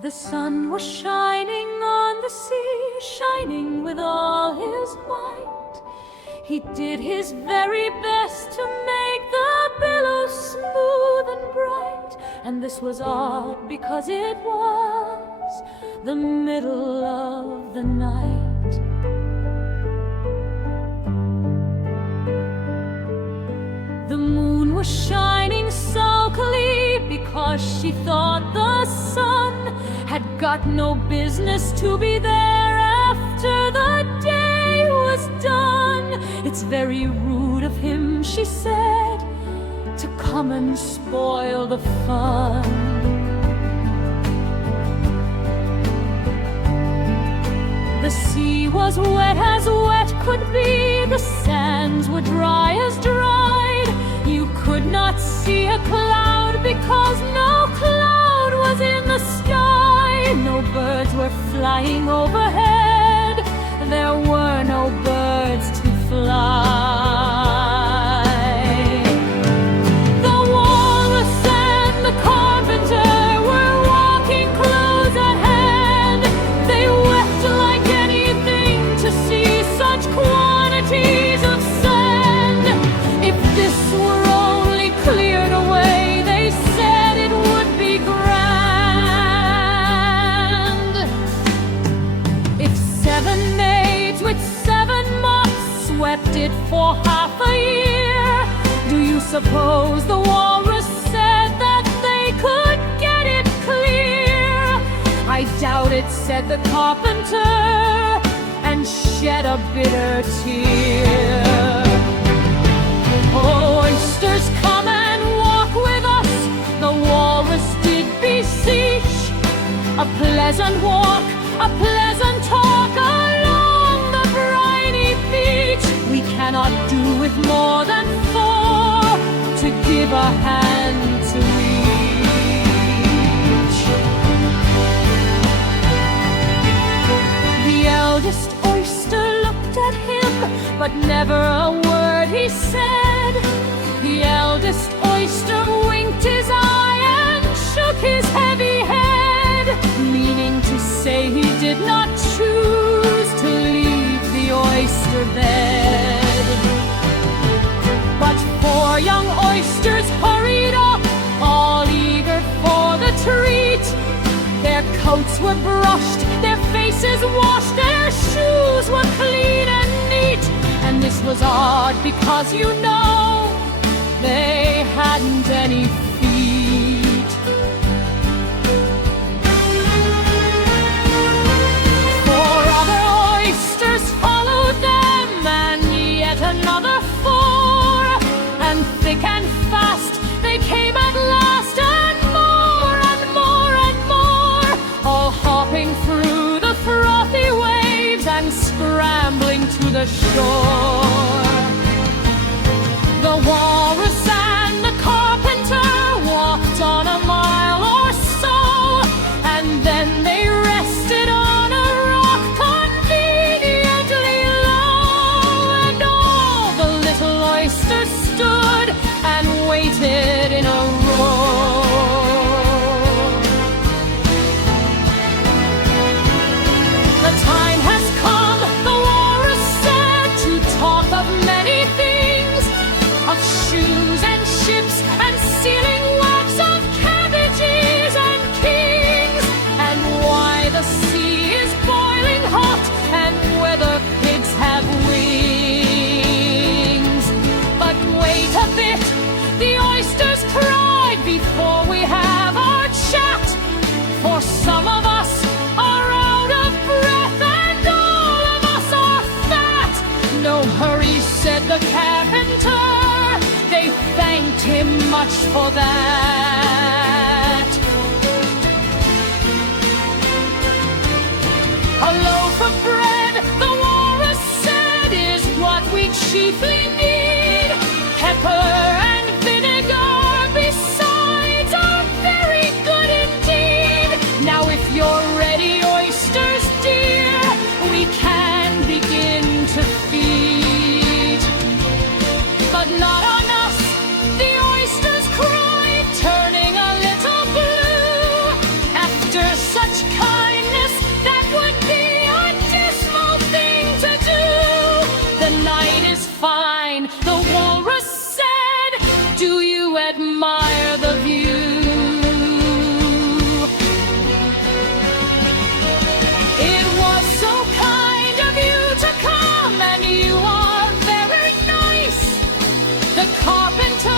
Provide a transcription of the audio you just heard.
The sun was shining on the sea, shining with all his might. He did his very best to make the billows smooth and bright. And this was odd because it was the middle of the night. The moon was shining sulkily because she thought the sun had got no business to be there after the day was done. It's very rude of him, she said, to come and spoil the fun. The sea was wet as wet could be, the sands were dry as dried. You could not see a cloud because no cloud was in the sky. No birds were flying overhead, there were no birds to fly. The Walrus and the Carpenter were walking close at hand. They wept like anything to see such quantities of sand. If this were only cleared away, they said it would be grand. If 7 maids with 7 mops swept it for half a year, do you suppose the Walrus said that they could get it clear? I doubt it, said the Carpenter, and shed a bitter tear. Oh, oysters, come and walk with us, the Walrus did beseech. A pleasant walk, a pleasant talk along the briny beach. We cannot do with more than 4 to give a hand to each. The eldest oyster looked at him, but never a word he said. The eldest oyster winked his eye and shook his heavy head, meaning to say he did not choose to leave the oyster bed. But 4 young oysters hurried up, all eager for the treat. Their coats were brushed, their faces washed, their shoes were clean and neat. And this was odd because, you know, they hadn't any feet. 4 other oysters followed them, and yet another 4. And thick and fast they came at last, and more and more and more, all hopping through the frothy waves and scrambling to the shore. The Walrus and the Carpenter walked on a mile or so, and then they rested on a rock conveniently low. And all the little oysters stood and waited in a row. The time has come, the Walrus said, to talk of many things, of shoes and ships and sealing wax, of cabbages and kings, and why the sea is boiling hot and whether pigs have wings. But wait a bit, the oysters cried, before we have our chat, for some of us are out of breath and all of us are fat. No hurry, said the Carpenter, they thanked him much for that. A loaf of bread, the Walrus said, is what we chiefly need. Pepper and vinegar besides are very good indeed. Now if you're ready, oysters dear, we can begin to feed. But not on us, the oysters cried, turn The carpenter